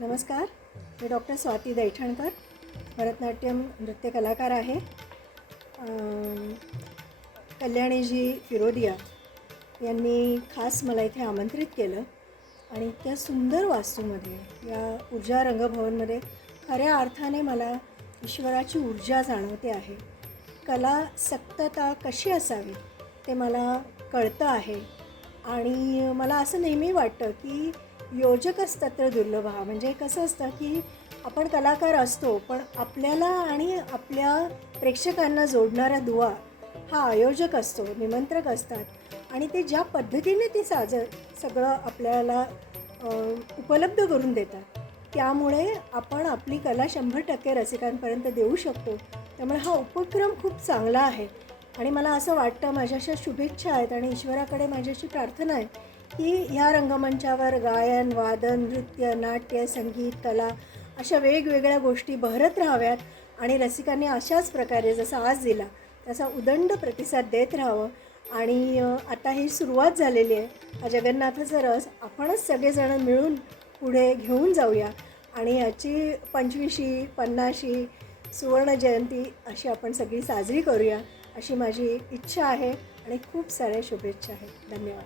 नमस्कार मी डॉक्टर स्वाती दैठणकर भरतनाट्यम नृत्य कलाकार आहे. कल्याणीजी फिरोदिया यांनी खास मला इथे आमंत्रित केलं आणि इतक्या सुंदर वास्तूमध्ये या ऊर्जा रंगभवनमध्ये खऱ्या अर्थाने मला ईश्वराची ऊर्जा जाणवते आहे. कला सक्तता कशी असावी ते मला कळतं आहे आणि मला असं नेहमी वाटतं की योजकच तर दुर्लभ. हा म्हणजे कसं असतं की आपण कलाकार असतो पण आपल्याला आणि आपल्या प्रेक्षकांना जोडणारा दुवा हा आयोजक असतो निमंत्रक असतात. आणि ते ज्या पद्धतीने ते साज सगळं आपल्याला उपलब्ध करून देतात त्यामुळे आपण आपली कला शंभर टक्के रसिकांपर्यंत देऊ शकतो. त्यामुळे हा उपक्रम खूप चांगला आहे. आणि मला असं वाटतं माझ्याशा शुभेच्छा आहेत आणि ईश्वराकडे माझ्याशी अशी प्रार्थना आहे की ह्या रंगमंचावर गायन वादन नृत्य नाट्य संगीत कला अशा वेगवेगळ्या गोष्टी बहरत राहाव्यात आणि रसिकांनी अशाच प्रकारे जसा आज दिला तसा उदंड प्रतिसाद देत राहावं. आणि आता ही सुरुवात झालेली आहे. हा जगन्नाथाचा रस आपणच सगळेजण मिळून पुढे घेऊन जाऊया आणि याची पंचवीशी पन्नाशी सुवर्ण जयंती अशी आपण सगळी साजरी करूया. अशी माझी इच्छा आहे आणि खूप साऱ्या शुभेच्छा आहेत. धन्यवाद.